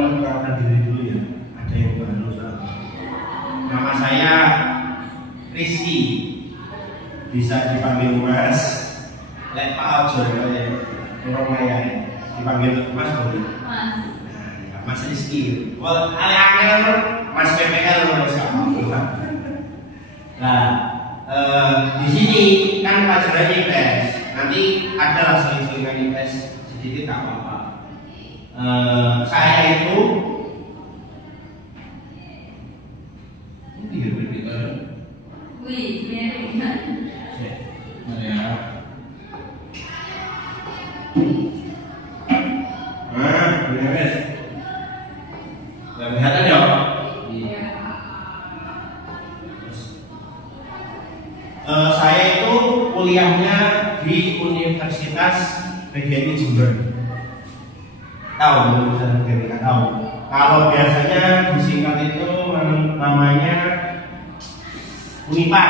memperkenalkan diri dulu ya. Ada yang baru soalnya. Nama saya Rizky. Bisa dipanggil Mas. Lek Pak Ojo ya. Orang kaya dipanggil Mas boleh. Mas. Mas Rizky. Wah, ale-ale Mas PPL Mas kamu. Nah, di sini kan pelajaran IPS. Nanti ada seling-selingan IPS sedikit tak apa-apa. Saya itu kelihatan ya? Saya itu kuliahnya di Universitas PGRI Jember. Tahu Universitas PGRI kan tahu. Kalau biasanya disingkat itu namanya Unipa.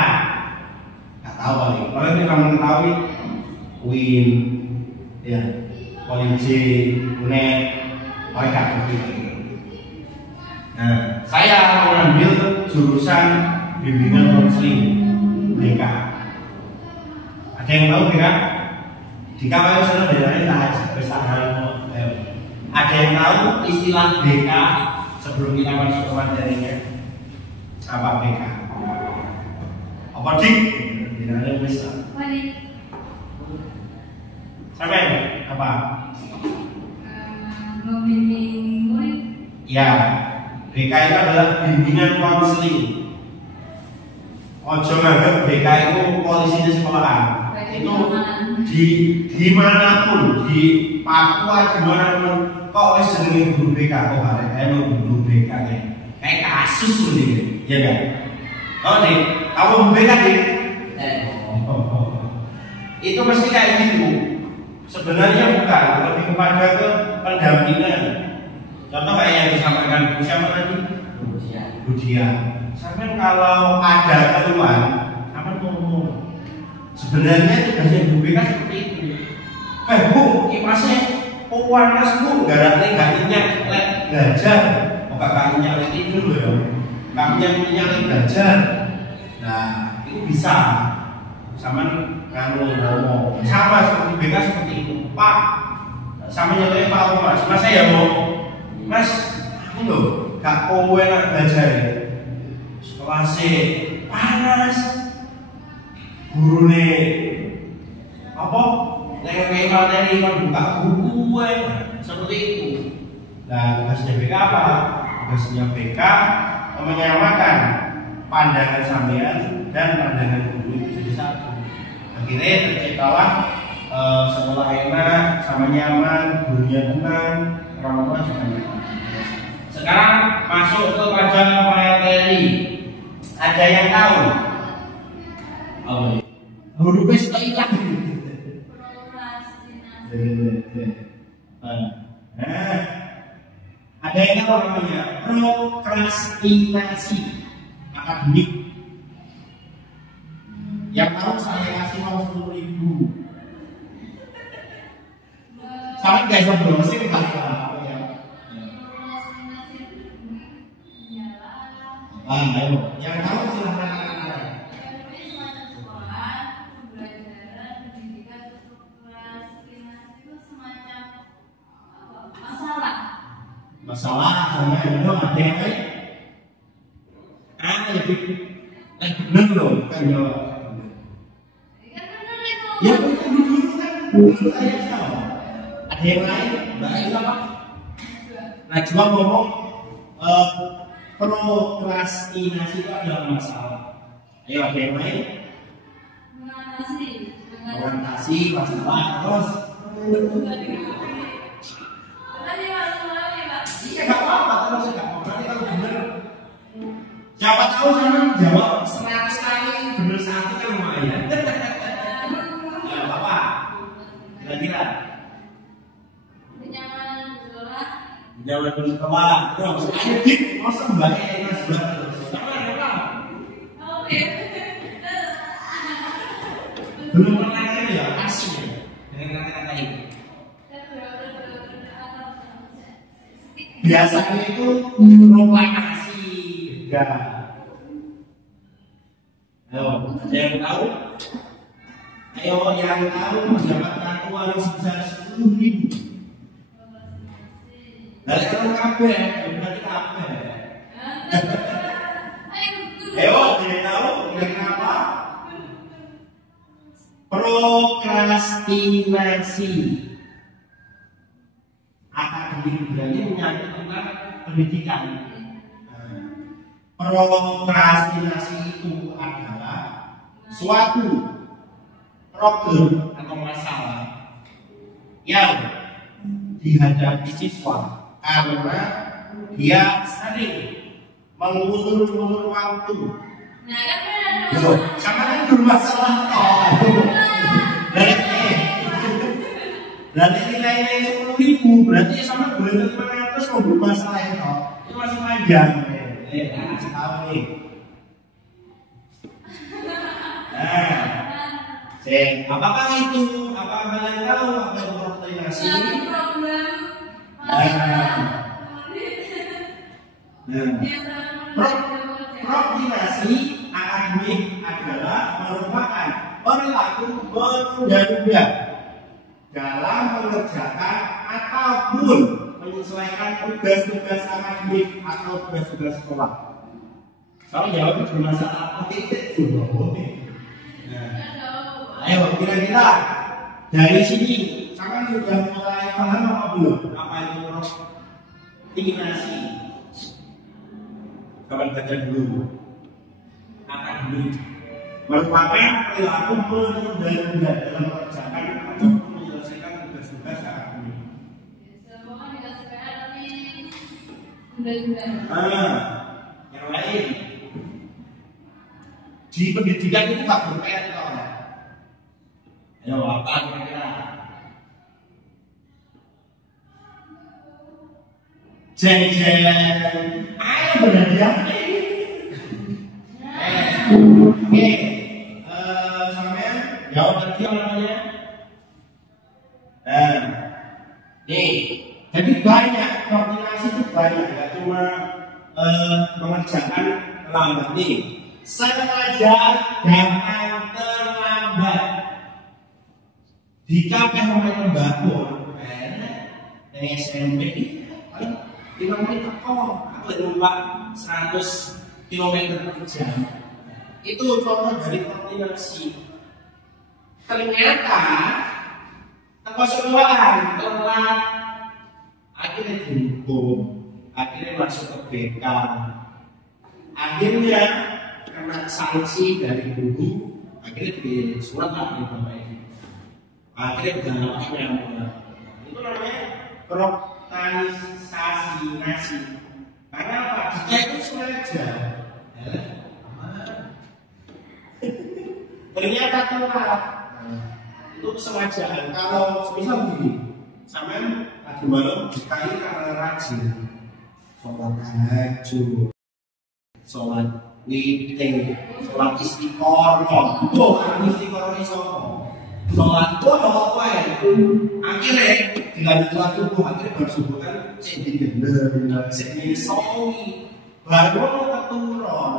Nggak tahu kali. Kalau itu kamu tahu UIN, ya, Polij, UNED, mereka begitu. Nah, saya mengambil jurusan bimbingan konseling BK. Ada yang tahu BK? Di kampus sudah dari ada yang tahu istilah BK sebelum kita masuk ke materinya? Apa BK? Apa dik? Tidak ada bisa. Sampai apa? Membimbing murid. Ya, BK itu adalah bimbingan konseling. Ojo nganggep BK itu polisinya sekolahan. Itu dimanapun, di Papua dimanapun, kok wis jenenge guru BK kok arek emang guru BK kayak kasus nih, ya kan? Oh nih, kamu BK nih? Itu mesti kayak gitu. Sebenarnya bukan, lebih kepada ke pendampingan. Contoh kayak yang disampaikan siapa tadi? Budian. Sampai kalau ada keluhan, apa ngomong? Sebenarnya tugasnya guru BK seperti itu. Bu, kipasnya panas bu, gara-gara gantinya lek belajar. Oh kakaknya lek tidur ya, kakaknya lek belajar. Nah, itu bisa. Sama ngomong. Sama seperti BK seperti itu. Pak, sama nyelek Pak Mas. Mas saya mau, Mas, aku loh, gak kowe nak belajar ya. Kelasnya panas. Gurune apa? Kayak materi kan buka buku seperti itu. Nah, tugasnya BK apa? Tugasnya BK menyamakan pandangan sampean dan pandangan guru itu jadi satu. Akhirnya terciptalah sekolah enak, sama nyaman, gurunya tenang, orang tua juga nyaman. Sekarang masuk kepada materi. Ada yang tahu? Oh, guru pesta hilang. Ada yang tahu namanya prokrastinasi akademik. Yang tahu saya kasih uang 10.000. Sama guys, bro, sih apa ya? Ayo, yang tahu silahkan. Masalah sama itu ada yang lain. Ya bener loh kan ya. Ya dulu kan saya tahu. Ada yang lain, Mbak Ayu apa? Najwa ngomong prokrastinasi itu adalah masalah. Ayo ada yang lain? Mengatasi masalah terus. Iya nggak apa-apa, terus nggak apa-apa. Nanti kalau bener, siapa tahu sama jawab 100 kali bener satu kan lumayan. Nggak apa-apa. Kira-kira. Kenyamanan bersekolah. Kenyamanan bersekolah. Terus ayo dik, mau sembahnya enak banget. Oke. Belum pernah ya asing dengan kata-kata ini. biasanya itu proklamasi. Ya. Ayo, ada yang tahu? Ayo yang tahu mendapatkan uang sebesar 10.000. Dari orang kabeh, berarti kabeh. Ayo, ada yang tahu? Kenapa? Prokrastinasi. Akademik berarti menyangkut tentang pendidikan. Prokrastinasi itu adalah suatu problem atau masalah yang dihadapi siswa karena dia sering mengulur-ulur waktu. Loh, sama kan bermasalah toh. Berarti nilai-nilai 10.000 berarti sama 2.500 mau bermasalah toh. Itu masih panjang. Kasih tahu nih. Nah, apakah itu? Apakah kalian tahu apa itu prokrastinasi? Prokrastinasi akademik adalah merupakan perilaku menunda-nunda dalam mengerjakan ataupun menyesuaikan tugas-tugas akademik atau tugas-tugas sekolah. Kalau jawabnya bermasalah, itu ayo kira-kira dari sini kalian sudah mulai paham apa belum? Apa itu prokrastinasi? Kapan baca dulu? Akademik merupakan perilaku menunda-nunda dalam mengerjakan ataupun menyelesaikan tugas-tugas akademik. Yang lain di pendidikan itu tak berpr tau ya? Ayo apa kira-kira? Jeng-jeng, ayo berhadiah. Oke, sampean jawab tadi apa namanya? Nih, jadi banyak koordinasi itu banyak, nggak cuma mengerjakan lambat nih. Sengaja jangan terlambat. Jika pengen tembakau, SMP paling 5 menit teko, aku lupa 100 km per jam. Itu contoh dari koordinasi. Ternyata teko sekolahan telat, akhirnya dihukum, akhirnya masuk ke BK, akhirnya kena sanksi dari guru, akhirnya di surat dari bapak ibu, akhirnya berdampak itu namanya prokrastinasi. Karena apa? Jika itu sengaja, ternyata telat, itu kesengajaan. Kalau misal begini, sampai tadi malam dikali karena rajin, sholat tahajud, sholat witir, sholat istiqoroh, istiqoroh iso, sholat apa ya? Akhirnya dilanjut sholat subuh, akhirnya bersubuh kan jadi bener, jadi sawi, baru keturun.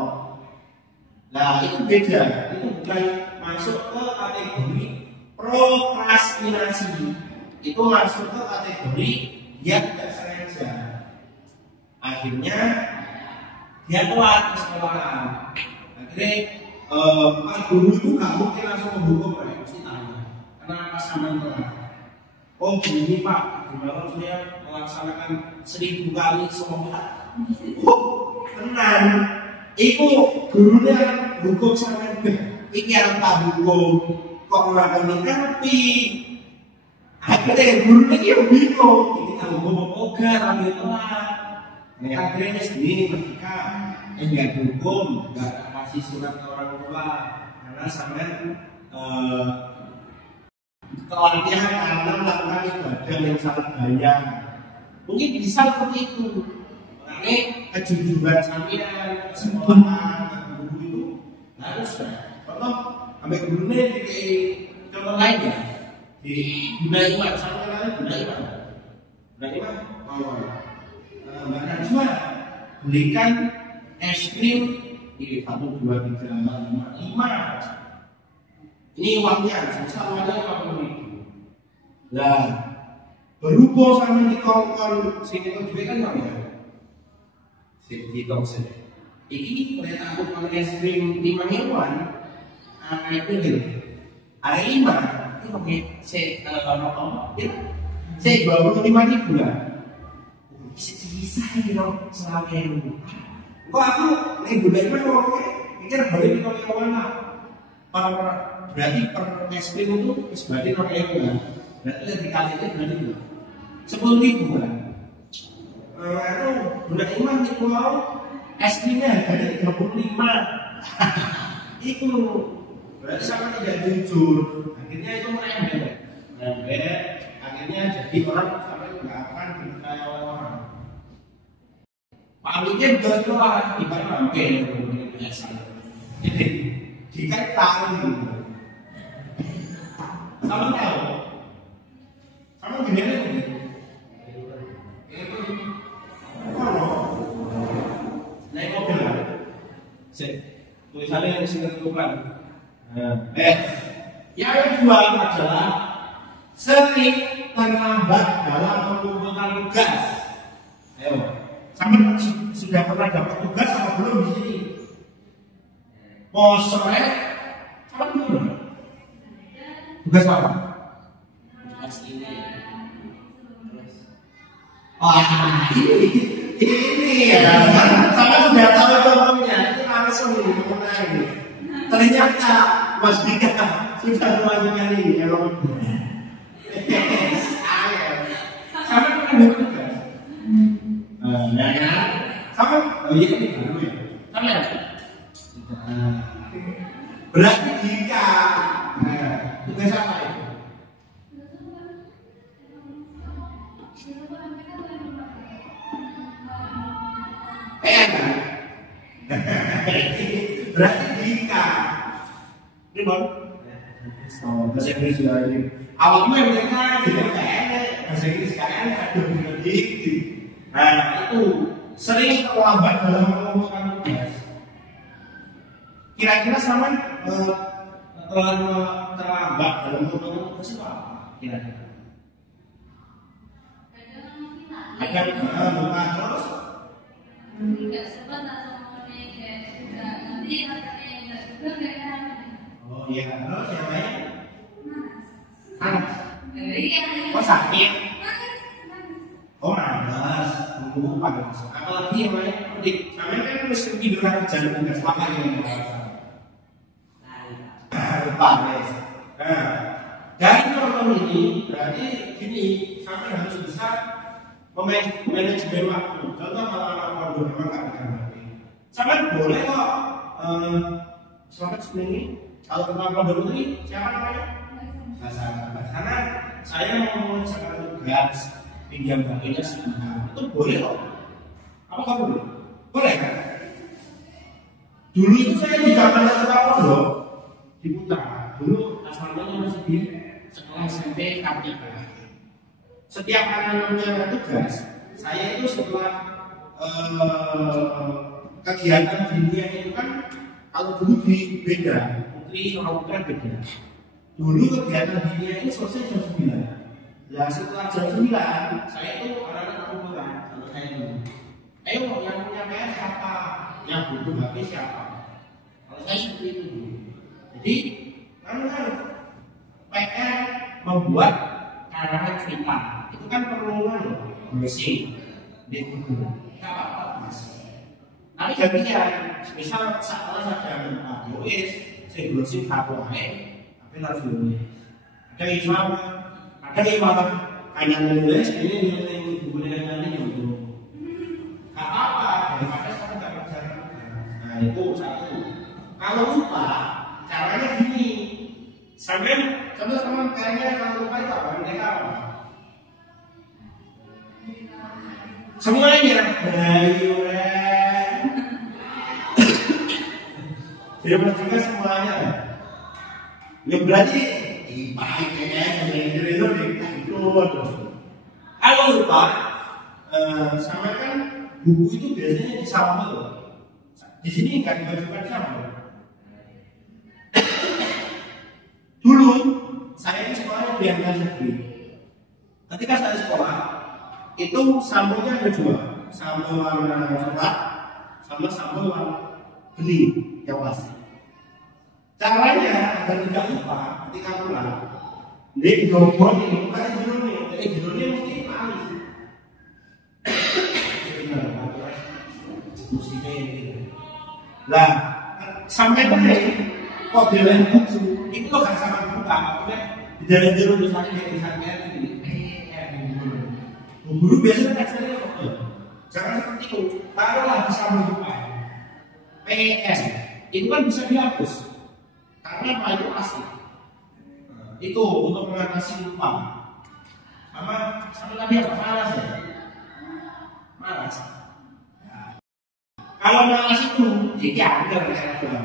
Nah itu beda, itu bukan masuk ke kategori prokrastinasi, itu masuk ke kategori yang tidak sengaja. Akhirnya dia telat ke sekolahan. Akhirnya Pak Guru itu nggak mungkin langsung menghukum mereka, mesti tanya kenapa sama telat. Oh begini Pak, gimana saya melaksanakan 1000 kali sholat. Tenang, itu gurunya hukum sama iki yang tak hukum kok melakukan mengerti. Akhirnya gurunya yang bingung, ini tak hukum apa tapi telat. Akhirnya sendiri ketika nggak hukum, nggak kasih surat ke orang tua karena sampai kelatihan karena melakukan ibadah yang sangat banyak. Mungkin bisa seperti itu. Makanya kejujuran sampean, kesempatan guru itu harus contoh sampai gurunya di contoh lain ya di budaya Iman, sama lain budaya Iman. Budaya Iman, Mbak Najwa belikan es krim ini 1, 2, 3, 4, 5, 5. Ini uangnya, sisa uangnya 50.000. Nah, berhubung sama di kongkong sini itu juga kan namanya di tongsen. Ini boleh takut kalau es krim 5 hewan, itu gini. Ada 5, itu pakai saya 25.000 lah. Bisa gitu selama kok aku nih bulan ini ngomongnya pikir balik ke mana berarti per es krim itu berarti kan berarti dikalinya berarti 10.000 kan itu bulan iman itu mau es krimnya harganya 35 itu berarti sama tidak jujur akhirnya itu merembet akhirnya jadi orang sampai nggak akan dipercaya oleh orang. Paling gas keluar di mana mampir biasa. Jadi jika tahu gitu, kamu tahu, kamu gimana nih? Kalau naik mobil lah, tulisannya yang singkat bukan. Yang kedua adalah sering terlambat dalam mengumpulkan tugas. Ayo. Kamu sudah pernah dapat tugas atau belum di sini? Mau sore? Kamu belum? Tugas apa? Tugas ini. Wah, ini ya. Kamu sudah tahu contohnya. Ini langsung ini. Ternyata Mas Dika sudah melakukan ini. Kalau kamu pernah dapat tugas? Ya kan? Kamu iya dulu ya? Kamu ya? Berarti jika tugas apa itu? PR kan? Berarti jika ini baru bahasa Inggris juga ini awalnya mereka tidak enak bahasa Inggris kan aduh begitu. Nah itu sering terlambat dalam mengumpulkan tugas. Kira-kira sama terlambat dalam mengumpulkan tugas itu apa? Kira-kira? Ada bukan terus? Tidak sempat atau kayak tidak nanti katanya yang tidak juga kayak Oh iya terus yang lain? Panas. Oh sakit? Oh malas, nunggu panas. Apalagi yang lain, namanya kan mesti tiduran jam tugas lama yang panas. Nah, dari contoh ini berarti gini, sampai harus bisa manajemen waktu. Contoh kalau anak pondok memang nggak bisa ngerti. Sampai boleh kok. Selamat ini. Kalau teman pondok ini siapa namanya? Karena saya mau mengerjakan tugas. Pinjam HP-nya sebentar, itu boleh kok? Apa kamu boleh? Boleh kan? Dulu itu saya juga pernah ketawa loh di Putra. Dulu asramanya masih di sekolah SMP Kartika. Setiap anak-anaknya tugas, saya itu setelah kegiatan dunia itu kan kalau dulu di beda, putri sama putra beda. Dulu kegiatan dunia ini selesai jam 9. Ya setelah jam 9, saya itu anak-anak kumpulan kalau saya dulu. Ayo yang punya PR siapa? Yang butuh HP siapa? Kalau saya seperti itu dulu. Jadi, kan PR membuat karangan cerita. Itu kan perlu browsing di Google. Tidak apa-apa mas. Tapi jadinya, misal sekolah saya nulis, saya browsing HP, tapi langsung nulis. Ada Islam. Ada yang malah kayak nulis ini bukunya nanti gitu. Gak apa-apa daripada saya nggak kerjakan. Nah itu satu. Kalau lupa caranya gini. Sampai teman-teman kayaknya kalau lupa itu apa? Mereka apa? Semuanya. Ayo dia juga semuanya. Ya berarti kalau lupa sama kan buku itu biasanya disambel. Di sini nggak dibajukan sambel. Dulu saya ini sekolahnya di Angkatan Negeri. Ketika saya sekolah, itu sambelnya ada dua, sambel warna coklat, sama sambel warna bening yang pasti. Caranya agar tidak lupa ketika pulang, dia dobol ini bukan jerone, jadi jerone mesti manis. Musimnya ini. Lah, sampai mana? Kok dia buku itu lo gak sama buka, maksudnya di dalam jeruk tulisannya ini. Guru biasanya ngajarnya kok. Jangan seperti itu. Taruhlah bisa membuka. PN itu kan bisa dihapus. Karena apa itu pasti. Itu untuk mengatasi lupa. Sama tadi apa? Malas ya? Malas. Kalau malas itu, ya ada cara.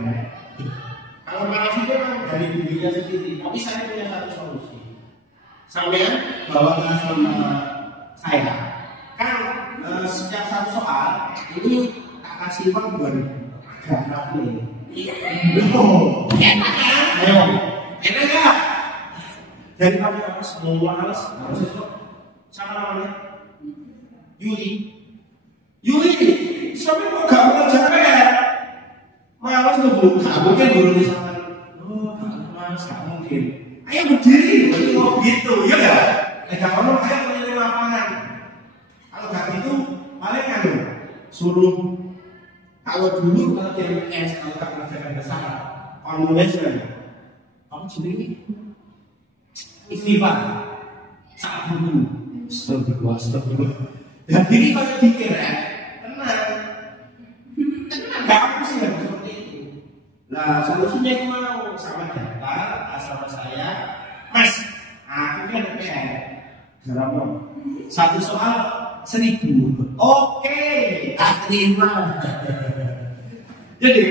Kalau malas itu kan dari dirinya sendiri. Tapi saya punya satu solusi. Sampai bawa sama saya. Kan setiap satu soal ini tak kasih uang 2.000. Gak rapi. Betul. Enak kan? Ayo. Enak gak? Daripada kamu semua malas, harus itu sama namanya Yuli. Sampai kok gak mengerjakan PR? Malas tuh bu, gak mungkin guru di sana. Malas gak mungkin. Ayo berdiri, gitu, ya gak? Gak ngomong, ayo keliling lapangan. Kalau gak gitu, paling kan suruh. Kalau dulu kalau TMS, kalau gak mengerjakan besar, kalau nulis kan, kamu sendiri istighfar saat dulu. Astagfirullah. Dan ini kalau dikira tenang, gak apa sih yang seperti itu. Nah, solusinya itu mau sama daftar sama saya, Mas, aku kan ada PR, garam satu soal 1.000. Oke, tak terima. Jadi,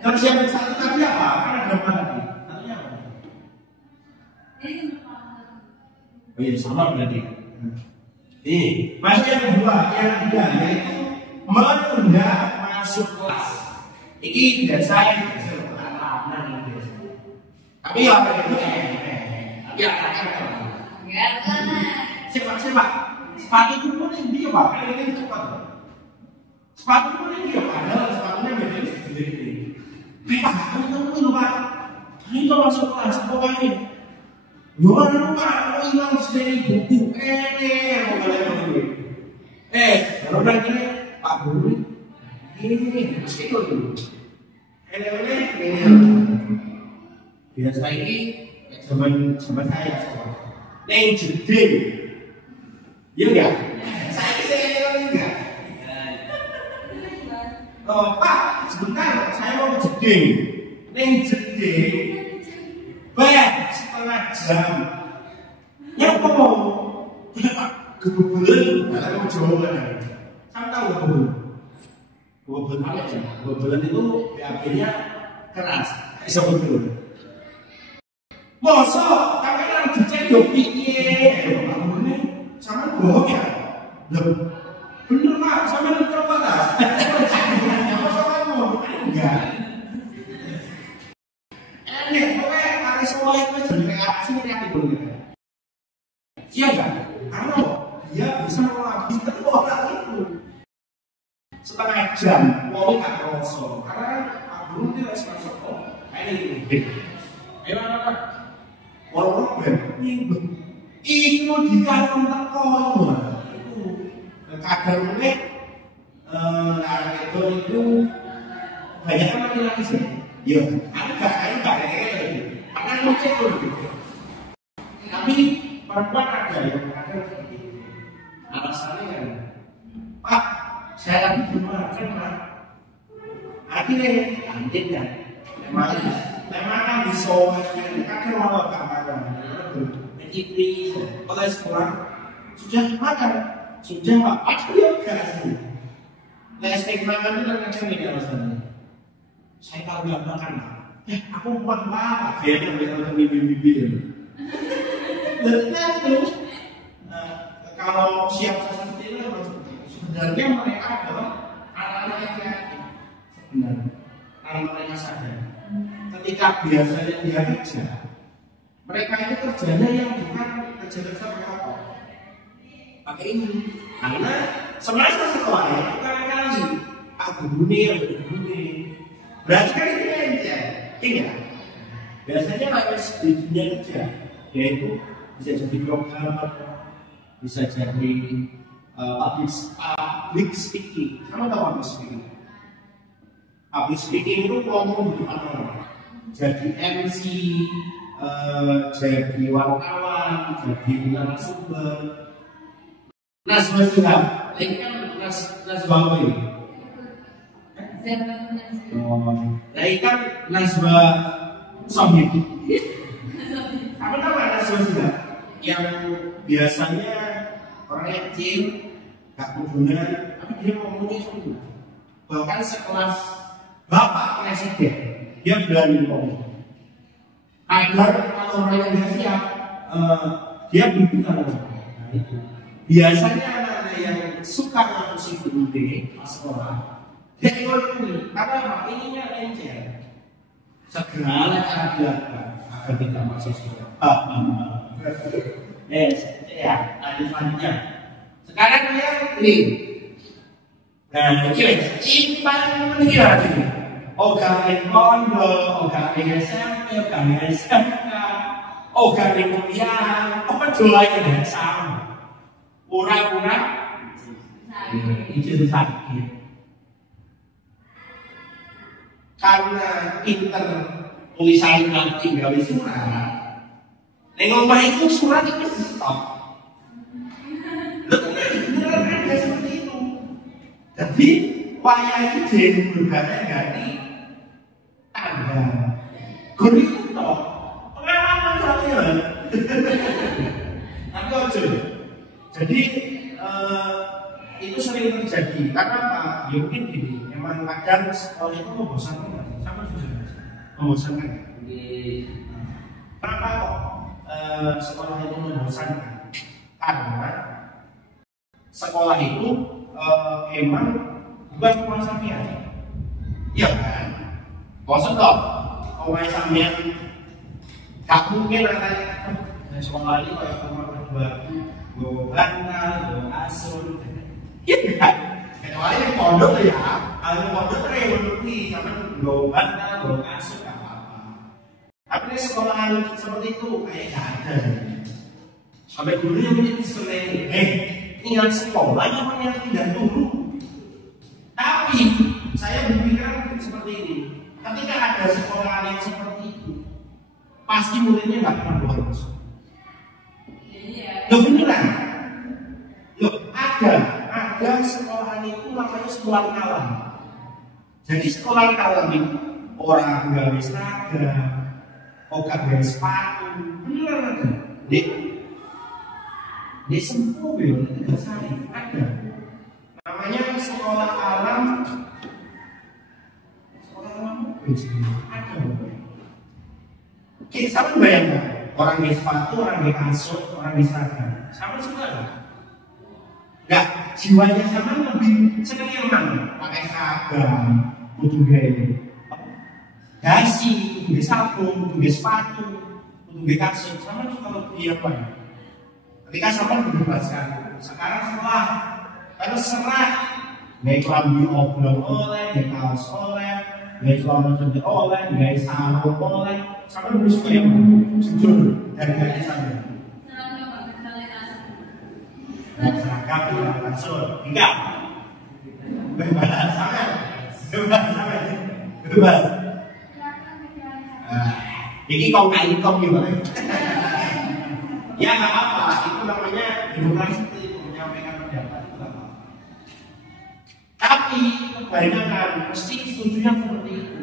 terus yang satu tadi apa? Kan ada berapa lagi? Satunya apa? Oh iya, sama berarti. Ini, masuk yang kedua, yaitu menunda masuk kelas. Ini biasa yang tapi apa itu? Tapi apa? Siapa? Sepatu itu pun dia pak, kan ini cepat. Sepatu pun dia padahal sepatunya beda sendiri. Kita kamu lupa. Ini masuk kelas pokoknya. Jual lupa, hilang dari buku. Kalau nanti Pak Guru, ini mesti dulu. Biasa ini zaman saya. Neng jeding, iya enggak? Saya enggak. Oh Pak, sebentar, saya mau jeding. Neng jeding, bayar setengah jam. Ya mau? Kebetulan, malah mau coba kan? Kamu tahu kebetulan apa sih? Kebetulan itu BAB-nya keras, sebetulnya. Mosok, kalian dicek yo piye? Amune sampean bohong ya? Loh. Bener Pak, sampean coba ta? Mosok kamu enggak. Ini pokoknya hari semua itu jadi reaksi dulu. Iya enggak? Karena dia bisa mengelabui orang itu setengah jam, mau nggak kosong. Karena aku tidak masuk kok. Ini. Ayo anak. Orang berminggu itu dikatakan teko itu kadang mulai itu banyak kan laki-laki sih ya enggak karena mungkin tapi perempuan ada yang kadang seperti itu alasannya kan Pak saya tadi belum makan Pak akhirnya lanjut kan memang di Solo kadang malah gak makan mencipri oleh sekolah sudah makan sudah apa dia kasih listrik makan itu kan beda rasanya saya kalau gak makan aku buat apa biarnya biar orang bibi-bibi dan itu kalau siap seperti itu sebenarnya mereka adalah anak-anak yang kreatif sebenarnya kalau mereka sadar ketika biasanya dia kerja mereka itu kerjanya yang bukan kerja-kerja apa pakai ini karena semasa sekolah ya kali-kali aku bunyi berarti kan itu aja enggak biasanya kalau di dunia kerja yaitu bisa jadi programmer bisa jadi public speaking. Kamu tahu public speaking? Public speaking itu ngomong di depan orang. Jadi MC, jadi wartawan, jadi narasumber. Najwa Shihab, ini kan Najwa apa ini? Nah ini kan Najwa Shihab. Kamu tahu nggak Najwa Shihab? Yang biasanya orang kecil, gak kudunan, tapi dia ngomongnya semua. Bahkan sekelas Bapak Presiden, dia berani ngomong. Agar kalau orang yang gak siap, dia berbicara. Nah itu. Biasanya anak-anak yang suka ngapusi gede pas sekolah, dia ikut karena apa? Ininya encer. Segala cara dilakukan agar tidak masuk sekolah. Ya, ada selanjutnya. Sekarang dia ini. Nah, ini paling penting lagi. Ogaling pondok, ogaling SMP, ogaling SMK, ogaling kuliah, apa doanya yang sama. Orang-orang itu sakit. Karena pinter tulisan nanti gawe surat. Neng omah itu surat itu stop. Beneran ada seperti itu. Tapi wayang itu jadi berganti tanggal. Guru itu toh pengalaman saya. Tapi ojo. Jadi itu sering terjadi. Karena apa? Ya mungkin gini. Memang kadang sekolah itu membosankan. Sama juga. Membosankan. Kenapa kok? Sekolah itu membosankan karena sekolah itu emang bukan cuma sampean, iya kan? Bosan toh, kalau sampean gak mungkin ada sekolah ini kayak rumah kedua, gue bantal, gue asul, iya kan? Kecuali yang pondok ya, kalau pondok kan yang menuruti, sama gue bantal, gue asul. Tapi di sekolahan seperti itu kayak gak ada. Sampai gurunya menjadi sering, ingat sekolahnya apa tidak dulu. Tapi saya berpikiran seperti ini. Ketika ada sekolahan yang seperti itu, pasti muridnya nggak pernah bolos. Loh beneran? Loh ada sekolahan itu namanya sekolah alam. Jadi sekolah alam itu orang nggak bisa gak sepatu, beneran ada. Di Sempu ya, di Tegasari ada. Namanya sekolah alam. Sekolah alam ada. Oke, sama bayangkan orang di sepatu, orang di kasut, orang di seragam, sama juga lah. Enggak, jiwanya sama lebih seneng yang mana? Pakai seragam, kudu gaya. Dasi, kudu sabun, kudu sepatu, kudu kasut, sama juga lebih apa ya? Ketika sama dibebaskan, sekarang setelah terus serah, nggak kelambi oblong oleh, nggak kaos oleh, nggak celana jendela oleh, nggak sarung oleh, sama dulu suka yang jujur dari hati saya. Seragam dengan kasut, enggak, bebas sama, bebas. Ini kau kain kau gimana? Ya nggak apa, itu namanya demokrasi, itu menyampaikan pendapat itu nggak apa. Tapi kebanyakan mesti setujunya seperti itu.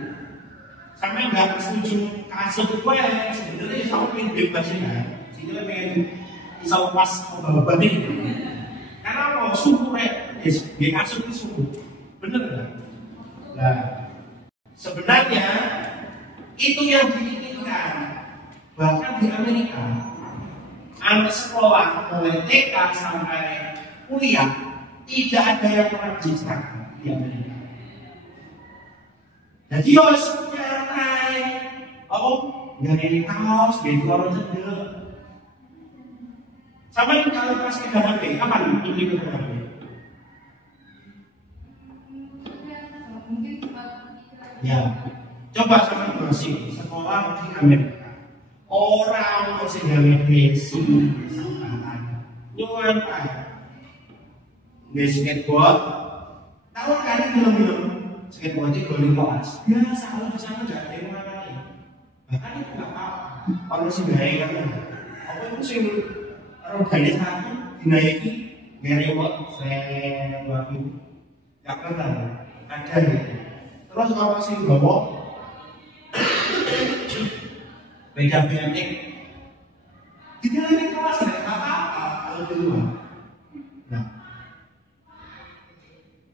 Sampai nggak setuju kasut itu ya sebenarnya sama pengen bebasin ya. Sehingga pengen bisa lepas obat ini. Karena apa? Suku ya kasut itu suku, bener nggak? Nah, sebenarnya itu yang diinginkan. Bahkan di Amerika anak sekolah mulai TK sampai kuliah tidak ada yang pernah diserahkan di Amerika. Jadi harus nyantai, nggak ada kaos, gitu orang cedek. Sama kalau pas ke HP, kapan ini ke HP? Ya, coba sama bersih sekolah di Amerika. Orang masih gawe besi, nyuan nggak skateboard, tahu kan film-film skateboard itu golin kelas. Biasa kalau di sana nggak ada yang mana. Bahkan itu nggak apa-apa. Kalau si gaya kan, apa itu sih rodanya satu dinaiki, ngerewot, saya lagi nggak pernah ada gitu. Terus kalau si bawa beda BMX, kita lagi kelas nggak apa-apa kalau di luar. Nah,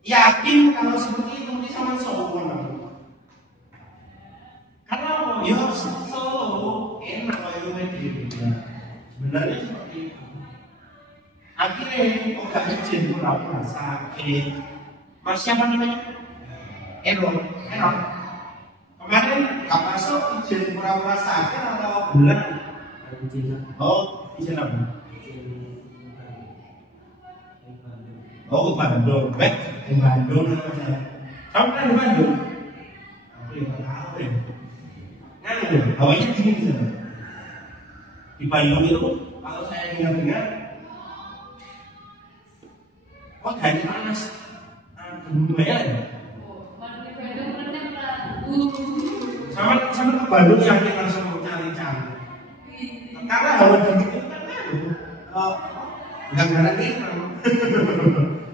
yakin kalau seperti itu bisa masuk karena apa? Ya solo enak kalau itu sebenarnya seperti itu. Akhirnya obat izin pura-pura sakit. Mas siapa namanya? Error. Kemarin nggak masuk izin pura-pura sakit atau benar? Oh, izin apa? Oh, ke Bandung. Di Bandung namanya. Kamu kan di Bandung? Aku nggak tahu ya. Nganu, hawanya dingin di sana. Di Bandung itu, kalau saya dengar-dengar, wah gaji panas. Lumayan ya? Sama ke Bandung yakin langsung mau cari-cari. Karena hawa dingin itu kan nggak garanti.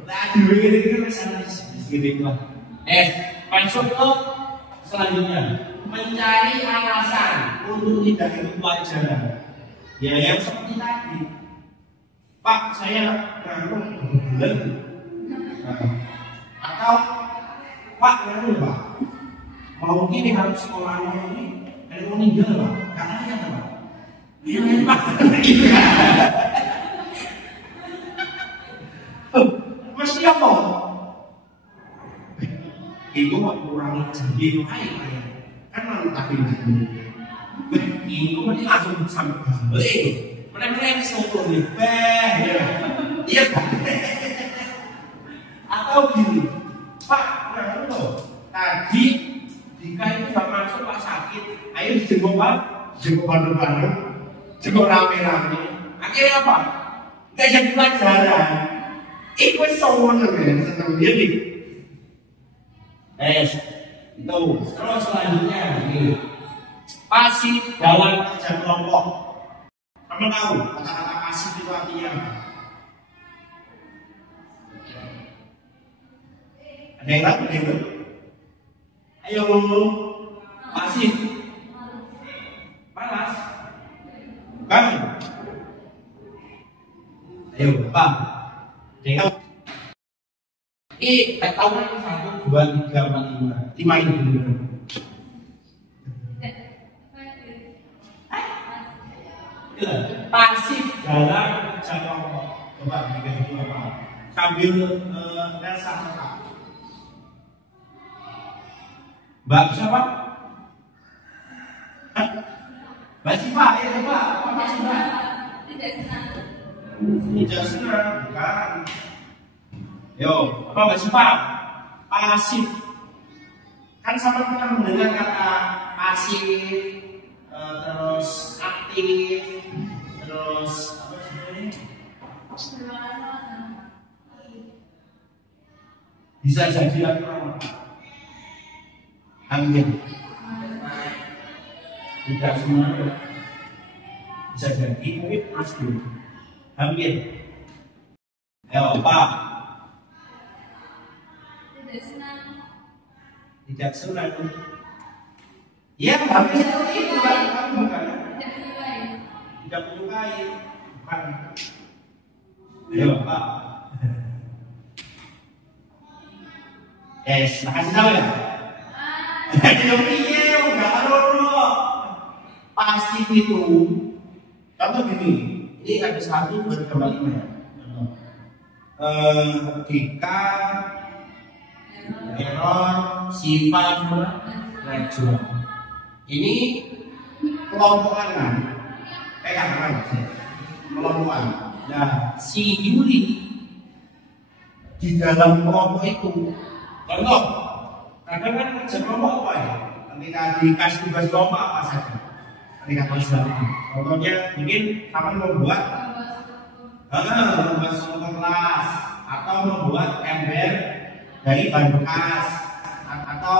Nah, diwiri ini kan sana segede lah. Masuk ke selanjutnya, mencari alasan untuk tidak ikut pelajaran. Ya yang seperti tadi, Pak saya nganggur bulan, atau Pak nganggur Pak, mau gini harus sekolah ini, ada mau meninggal Pak, karena ada Pak. Iya Pak. Masih apa? Itu mau kurang jadi baik kan lalu tapi itu nanti langsung sampai balik mereka yang sempur nih iya kan atau gini Pak kurang tahu tadi jika itu nggak masuk Pak sakit ayo dijenguk Pak jenguk bareng-bareng jenguk rame-rame akhirnya apa? Nggak jadi pelajaran itu sowan ya senang dia nih itu terus selanjutnya ini pasif dalam kerja kelompok. Kamu tahu kata-kata pasif itu artinya apa? Ada yang tahu? Ada yang tahu? Ayo pasif malas bang ayo Pak tahu tahu kan 1, 2, 3, 4, 5 ini dulu. Pasif dalam kerja kelompok. Coba tiga itu apa? Sambil rasa tetap. Mbak siapa? Mbak Siva ya coba. Apa Siva? Tidak senang. Tidak senang, bukan. Yo, apa Mbak Siva? Pasif. Kan sama kita mendengar kata pasif, terus aktif, terus apa sih? Bisa jadi apa? Angin. Tidak semua. Bisa jadi mungkin pasti. Angin. Ayo apa? Tidak senang. Ya, hampir seperti itu kan? Kamu bukan? Tidak menyukai. Bukan. Ayo, Pak. Kasih tahu ya. Jadi enggak ada pasif itu. Contoh gini, Ini ada 1 2 3 4 5 ya. Dika, error, sifat, najwa. Ini kelompokan kan? Kan? Kelompokan. Nah, si Yuli di dalam kelompok itu, contoh, kadang kan kerja kelompok apa ya? Ketika dikasih tugas kelompok apa saja? Ketika persiapan. Contohnya mungkin kamu membuat kelas atau membuat ember dari bahan bekas atau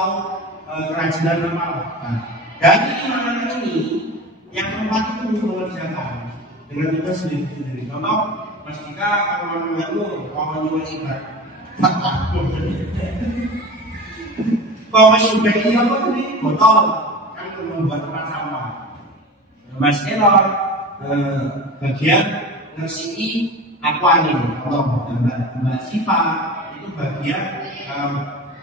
kerajinan normal. Nah, dari anak ini yang keempat itu mengerjakan dengan tugas sendiri. Contoh, Mas Dika kalau mengaku mau menyumbang kalau menyumbang ini apa tadi? Botol kan membuat tempat sampah. Mas Elor bagian ngersi aquanin atau Mbak Siva itu bagian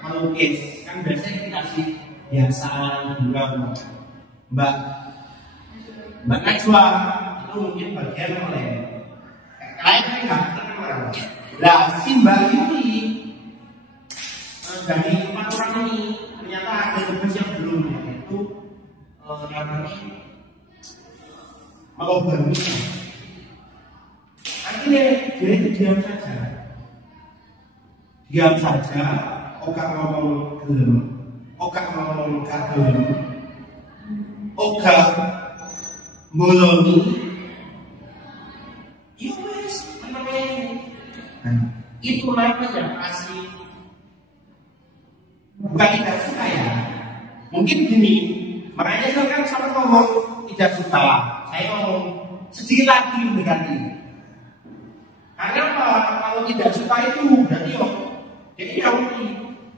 melukis. Kan biasanya dikasih hiasan bunga. Mbak Najwa itu mungkin bagian oleh kayaknya nggak terkenal. Nah, si Mbak ini dari 4 orang ini ternyata ada tugas yang belum, yaitu namanya melobang minyak. Akhirnya dia diam saja, Oka ngomong gelem, Oka ngomong gelem, Oka bolongi, yes, itu namanya pasif. Bukan tidak suka ya. Mungkin gini, makanya saya kan sama ngomong tidak suka lah. Saya ngomong sedikit lagi mendekati. Karena apa? Kalau tidak suka itu berarti jadi yang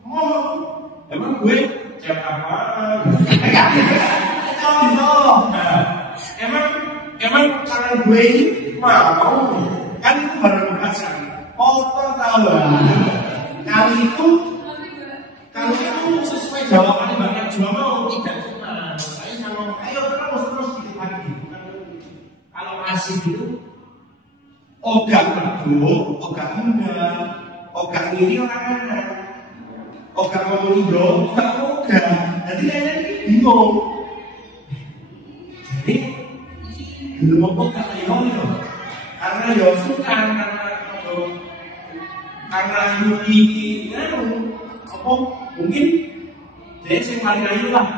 ngomong. Emang gue jam apa? Emang cara gue ini mau kan itu baru bahasa. Kotor tahu kalau itu sesuai jawabannya Mbak Najwa mau tidak suka. Saya sama ayo terus gitu lagi. Kalau masih gitu ogah berdua, ogah muda, ogah ini orang-orang, ogah ngomong indo, ogah. Jadi kayaknya bingung. Jadi belum ogah ayo karena ya suka karena Yuli apa mungkin dia yang paling ayu lah,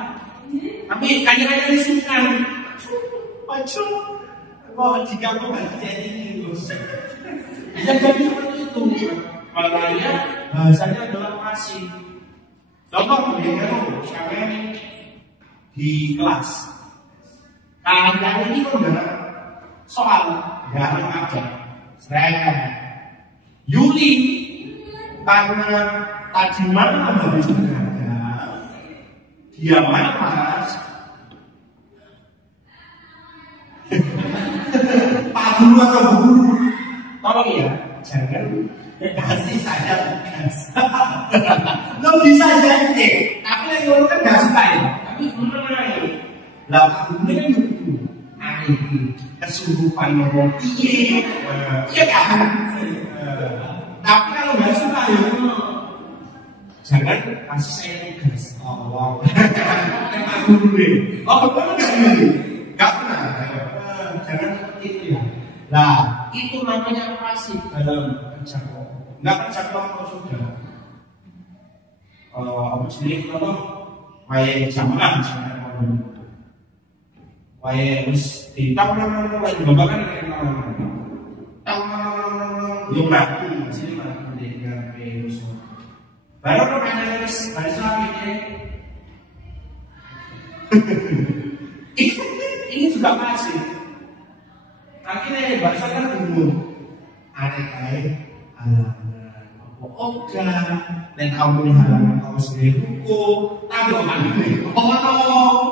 tapi kayaknya disukan macam bahwa jika aku nggak jadi itu bisa jadi seperti itu. Makanya bahasanya adalah pasif. Contoh kalian di kelas kalian ini udah soal nggak ada Yuli karena tadi malam habis begadang, dia malas. Pak Guru atau Bu Guru, tolong ya, jangan kasih saya tugas. Lo bisa jadi, tapi yang guru kan nggak suka ya. Tapi guru main. Lah Pak Guru kan guru, kesurupan ngomong iya kan. Tapi kalau nggak suka ya, jangan kasih saya tugas. Oh, Pak Guru deh. Oh, betul nggak ini? Nggak pernah. Jangan seperti itu ya. Nah, itu namanya pasif dalam kerja kelompok. Nggak kerja kelompok sudah. Apa sendiri kalau kayak jamaah misalnya kayak wis ditang-tang lagi gambaran yang mati sini mati dengan virus. Baru ada virus bahasa ini. Ini juga pasif. Akhirnya bahasa kan bingung. Aneh-aneh halangan oga dan kamu halangan kamu sendiri hukum tambah aneh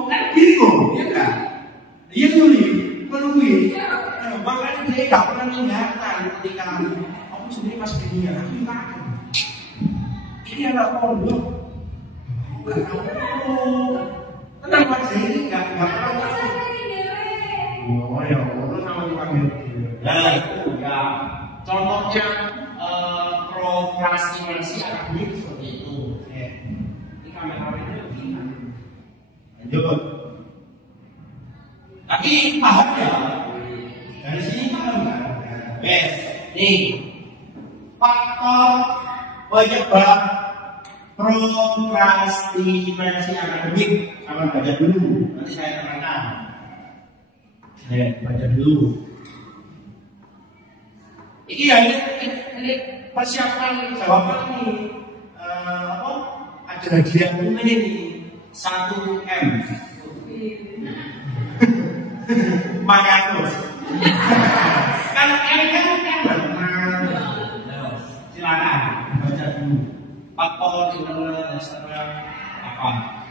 kan bingung ya kan. Iya Yuli menunggu makanya dia gak pernah mengingatkan ketika kamu sendiri masih di dunia aku ingatkan ini anak pondok gak tahu kenapa saya ini gak pernah tahu. Oh ya Allah sama tukang gitu. Nah contohnya prokrastinasi akademik seperti itu. Ini kamera-kameranya begini. Lanjut. Tapi paham ya? Dari sini paham kan? Yes. Nih, faktor penyebab prokrastinasi akademik. Sama baca dulu. Nanti saya terangkan. Baca dulu. Ini ya, ini persiapan jawaban ini. Ada hadiah ini 1M. Mangatus. Kan silakan baca dulu. Faktor internal eksternal apa?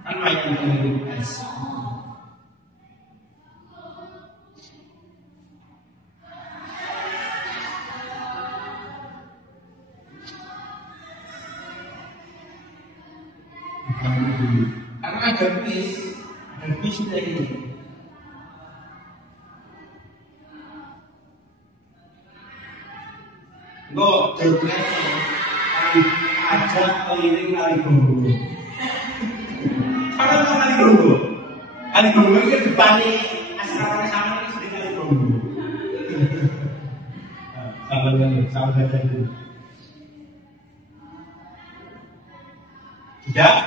Kan banyak yang S. Karena ada quiz dari ini. Go, jadinya ajak keliling kali guru. Apa tuh kali guru? Kali guru itu depan asrama sama itu sedih kali guru. Sama dulu. Sudah?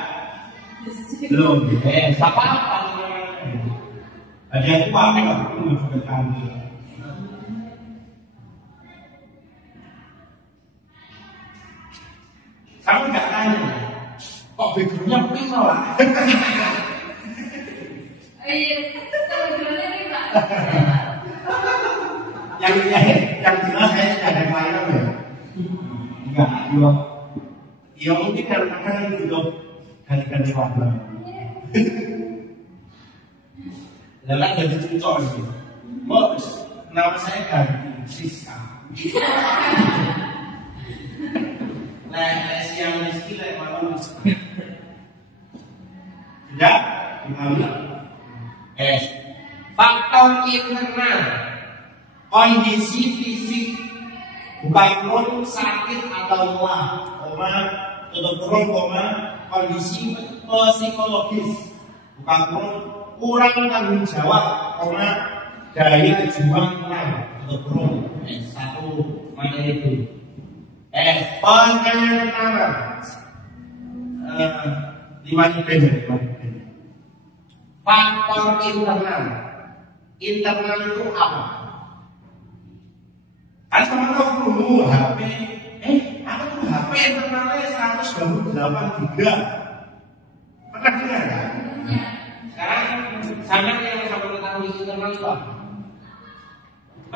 Belum. Siapa? Ada yang tua kan? Aku nggak kami. Kamu nggak tanya, kok backgroundnya pink lah? Iya, kalau jualnya nih Pak. Yang jelas saya tidak ada kelainan ya. Enggak, ya mungkin kadang-kadang butuh ganti-ganti warna. Lalu jadi cucok gitu. Bos, nama saya ganti Siska. Siang meski lah malam meski. Sudah, dipahami. Faktor internal, kondisi fisik, bukan sakit atau lelah, kondisi psikologis, bukan kurang tanggung jawab, daya juang kurang, satu materi itu. Pengenalan 5 IPN. Faktor internal itu apa? Kan teman-teman dulu HP, apa tuh HP internalnya 128 giga. Pernah dengar kan? Sekarang sama yang sama mengetahui internal itu apa?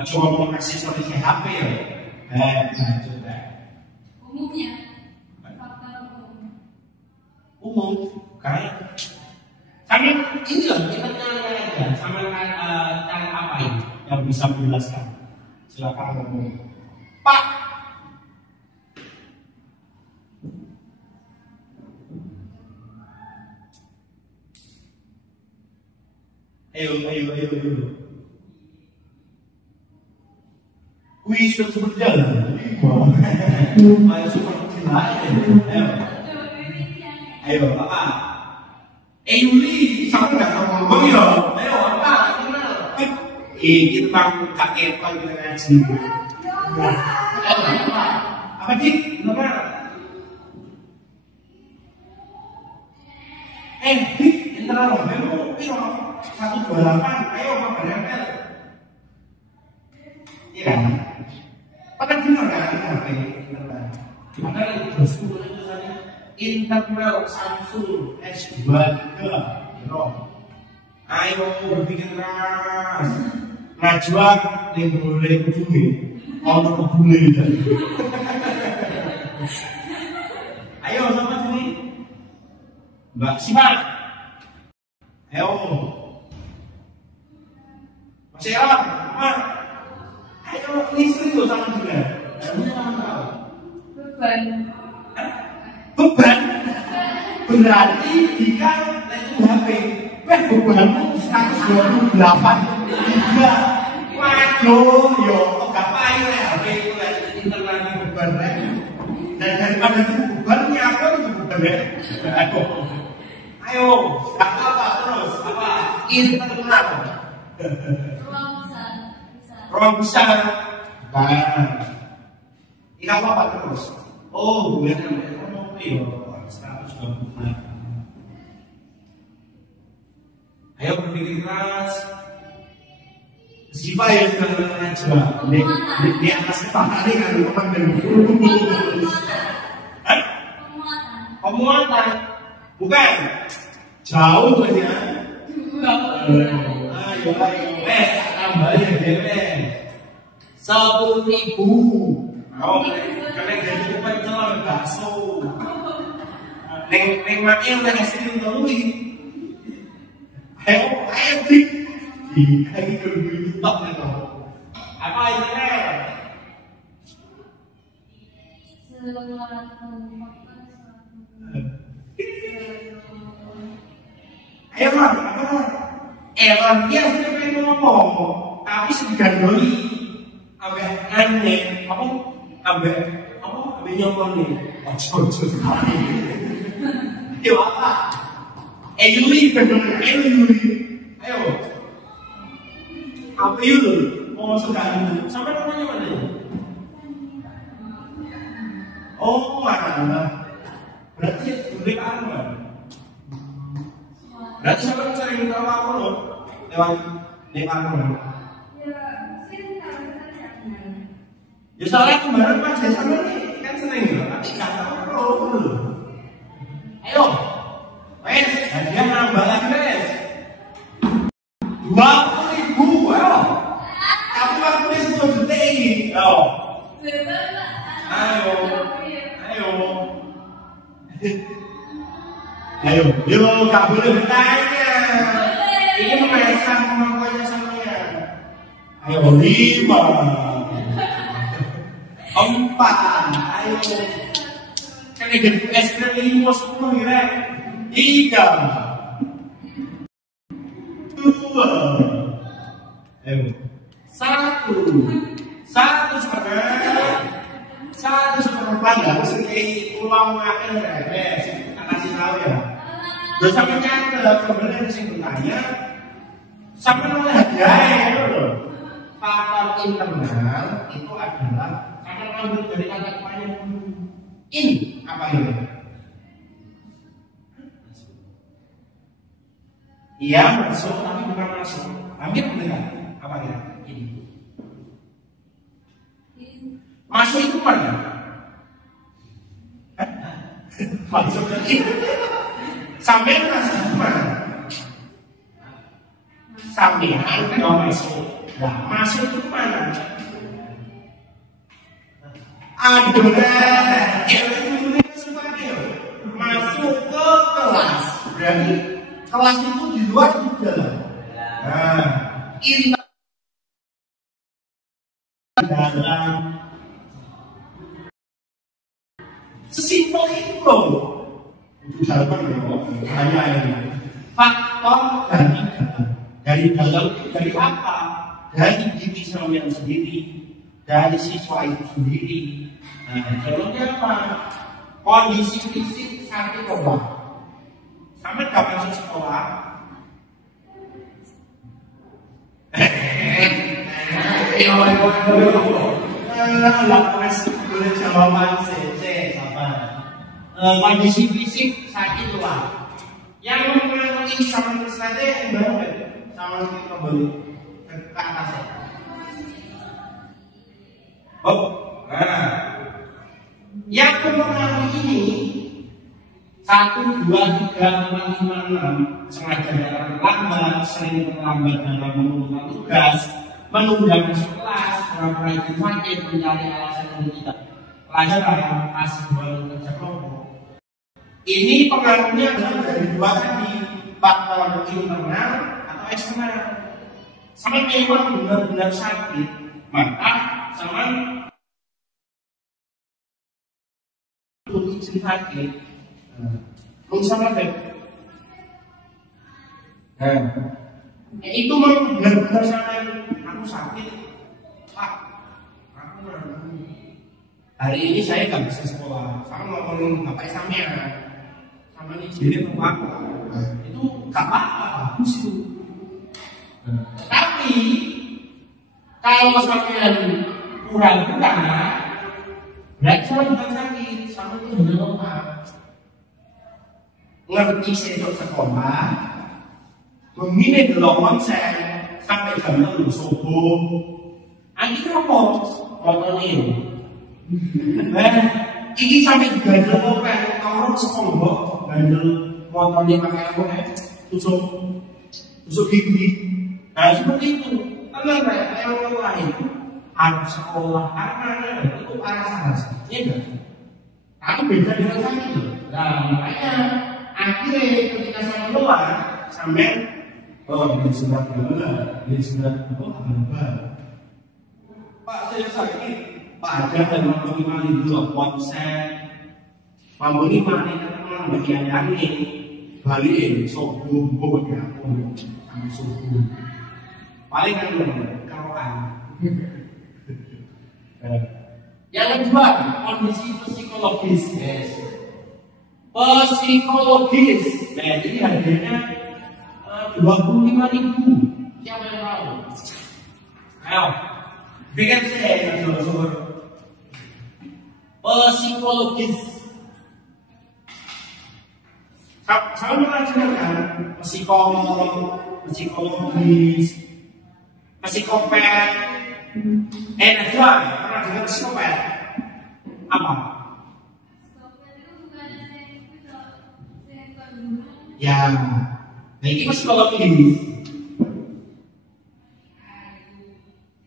Coba mau aksesoris HP ya. Coba. Umumnya, faktor Umum, kayak kami ini loh kita aja sama cara apa ini yang bisa menjelaskan. Silakan ngomong. Pak. Ayo. Kuis tersebut jalan. Ayo seperti lain. Ayo apa? Yuli, sama nggak ngomong ya? Ayo apa? Gimana? Kita kakek apa kita ngaji? Apa sih? Gimana? Internal melu, 128. Ayo apa berempel? Iya kan? Pakai benar kan? Padahal itu bosku itu tadi internal Samsung S23. Ayo berpikir keras. Najwa yang boleh kebumi, kalau kebumi tadi. Ayo sama sini, Mbak Sifat. Ayo, Mas Erat, Mak. Ayo istri tuh sama juga. Beban. berarti jika HP bebanmu 128 giga. Waduh, yo gak payu ya HP itu internal beban ya. Dan daripada itu bebannya apa itu beban ya? Aduh. Ayo, apa terus? Apa? Internal. Ruang besar. Nah. Ini apa terus? Oh, gue kan ekonomi. 120. Ayo berpikir keras. Siapa yang coba di atas kepala ini kan bukan pemuatan, bukan jauh aja. Ayo, tambah ya deh. 10.000. Oh, kalian jadi lupa jual bakso. Neng makin neng asli ngelui. Ayo di kayak gitu top itu. Apa ini nih? Ayo lah, apa? Elon dia sudah pengen ngomong, tapi sudah doli. Abe aneh, apa? Abe nyokong nih. Ojo. Ayo apa? Yuli, ayo. Apa Yuli? Mau masuk dulu. Sampai namanya mana? Oh, mana? Berarti Yuli apa? Berarti sampai sering tahu aku loh. Lewat apa? Ya soalnya kemarin pas saya sama nih kan seneng loh, tapi nggak tahu kalau dulu. Ayo, wes, dia nambah lagi wes. 20.000, ayo. Tapi waktunya 1 detik ini, ayo, nggak boleh bertanya. Ini mengesah kemampuannya samanya. Ayo, 5. 4, ayo. Kan jadi es krim 10 kira. 3, 2, ayo. 1 seperempat harus kayak ulang makan ya. Kasih tahu ya. Terus sampai nyantel sebenarnya sih bertanya. Sampai oleh hadiah itu loh. Faktor internal itu adalah ambil dari kata kepanya in apa ini? Iya masuk tapi bukan masuk. Ambil mendengar apa ya? Ini masuk itu mana? Masuk ke ini. Sampai masuk itu mana? Sampai kalau masuk. Nah, masuk itu mana? Aduh, masuk ke kelas. Berarti kelas itu di luar di dalam. Nah, ini dalam sesimpel itu loh. Itu jawaban loh. Hanya ini faktor dari dalam dari apa? Dari diri yang sendiri, dari siswa itu sendiri. Nah, contohnya apa? Kondisi fisik sakit obat. Sampai gak masuk sekolah. Boleh jawaban C, apa? Kondisi fisik sakit obat. Yang mempengaruhi sama saja yang baru sama kita kembali ke atas. Oh, nah. Yang mempengaruhi ini 1, 2, 3, 4, 5, 6 sengaja terlambat, sering terlambat dalam menunjukkan tugas, menunda masuk kelas, pura-pura itu sakit, mencari alasan untuk tidak pelajaran, kasih buat kerja kelompok. Ini pengaruhnya adalah dari 2 tadi, faktor internal atau eksternal. Sampai memang benar-benar sakit, maka sama untuk izin sakit Sama deh. Itu memang benar-benar sampai aku sakit, Pak. Aku hari ini saya nggak bisa sekolah. Saya ngomong bapak sampean, sama nih jadi bapak. Itu nggak apa-apa, bagus itu. Tapi kalau sampean kurang-kurang, berarti sama juga sakit, sama itu benar. Ngerti saya sekolah, memilih dulu konser sampai jam 6 subuh. Akhirnya apa? Motonin. Ini sampai ganjel motor, orang sekolah ganjel motornya pakai apa? Tusuk gigi. Nah seperti itu. Tenang ya, yang lain harus sekolah, anak-anak itu arah sana. Iya enggak? Tapi beda dengan saya itu. Nah makanya akhirnya ketika saya keluar sampai dia sudah keluar, dia sudah keluar. Pak saya sakit, Pak ada dan membeli mali dulu konser, membeli mali teman bagian ini, balik subuh, bukan aku sampai subuh. Paling kan kawan. Yang kedua kondisi psikologis. Psikologis, nah jadi harganya 25.000. Siapa yang tahu? Ayo, bikin saya sumber. Psikologis. Saya mengajarkan psikologis, psikopat. Najwa, pernah dengar psikopat? Apa? Ya, nah ini psikologis,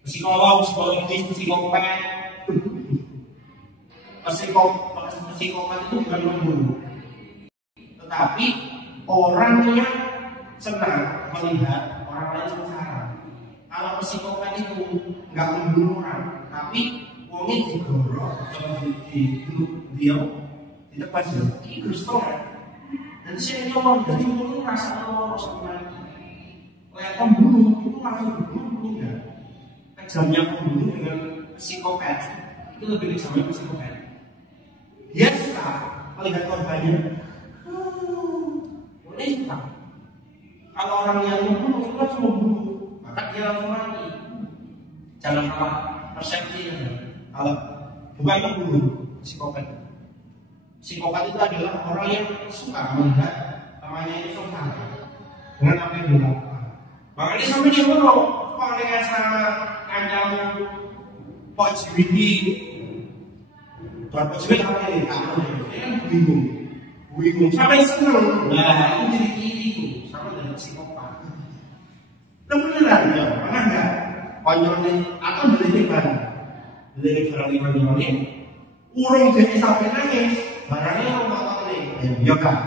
psikologis, psikopat, psikopat itu bukan membunuh, tetapi orang yang senang melihat orang lain sengsara. Kalau psikopat itu nggak membunuh orang, tapi wongnya digorok, dibunuh dia, ditebas ini restoran. Dan saya nyolong dari mulut rasa nyolong sama kayak pembunuh itu langsung bunuh ya. Kejamnya pembunuh dengan psikopat itu lebih kejamnya psikopat. Dia suka melihat korbannya. Boleh suka. Kalau orang yang membunuh itu langsung membunuh, maka dia langsung mati. Jangan salah persepsi. Kalau bukan membunuh, psikopat. Psikopat itu adalah orang yang suka melihat namanya itu suka dengan apa yang dilakukan. Makanya sampai dia ngomong, kok dengan sama kandang Pak Jwidi, Pak Jwidi apa ini? Dia kan bingung, sampai seneng. Nah itu jadi kiri, sama dengan psikopat. Itu beneran ya, mana enggak? Konyolnya atau dari barang ini, urung jadi sampai nangis. Barangnya orang bakal nih, ya kan?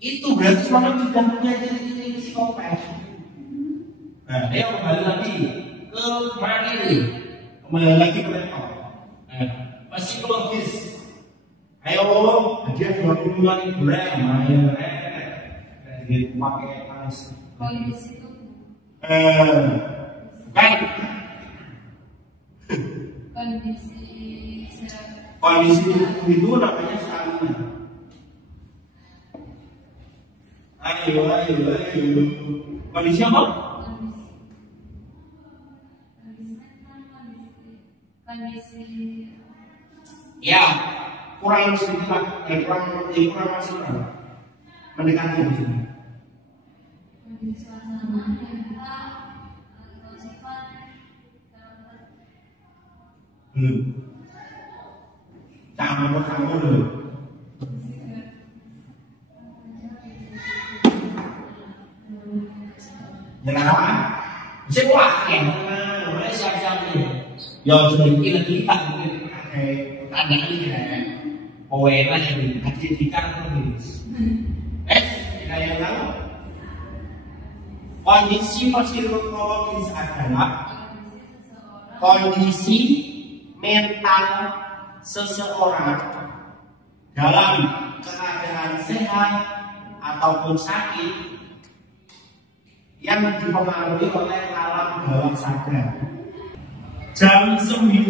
Itu berarti semangat sudah punya ciri-ciri psikopat. Nah, dia kembali lagi ke mana ini? Kembali lagi ke laptop. Psikologis. Ayo, dia 25.000 gram, ayo, gitu pakai alas. Kondisi itu. Baik. Kondisi tubuh itu namanya stamina. Ayo. Kondisi apa? Kondisi. Ya, kurang sedikit, kurang masih kurang. Mendekati di sini. Kondisi suasana yang kita sifat. Belum. Campur dulu. Jangan bisa kuat ya, mulai siap-siap nih. Ya sudah lagi tak mungkin pakai tanda ini kan. Owen lah ini, adidikan lagi. Kayak tahu. Kondisi psikologis adalah kondisi mental seseorang dalam keadaan sehat ataupun sakit yang dipengaruhi oleh alam bawah sadar. Jam 9.00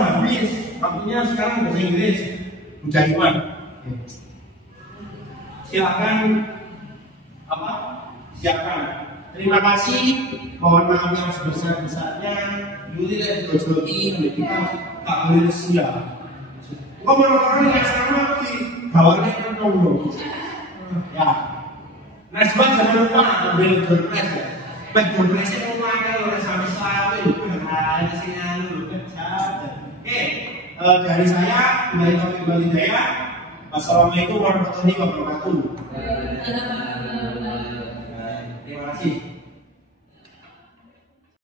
habis, waktunya sekarang bahasa Inggris. Udah Iwan. Silakan apa? Siapkan. Terima kasih. Mohon maaf yang sebesar-besarnya. Yuli dan Jojoki, kita tak boleh sia. Kok orang-orang yang sama di bawahnya kan dong. Ya. Najwa jangan lupa ambil dompet ya. Dompet itu memakai oleh sampai selawe itu benar sinyal dulu. Oke, dari saya kembali ke Hidayah. Wassalamualaikum warahmatullahi wabarakatuh.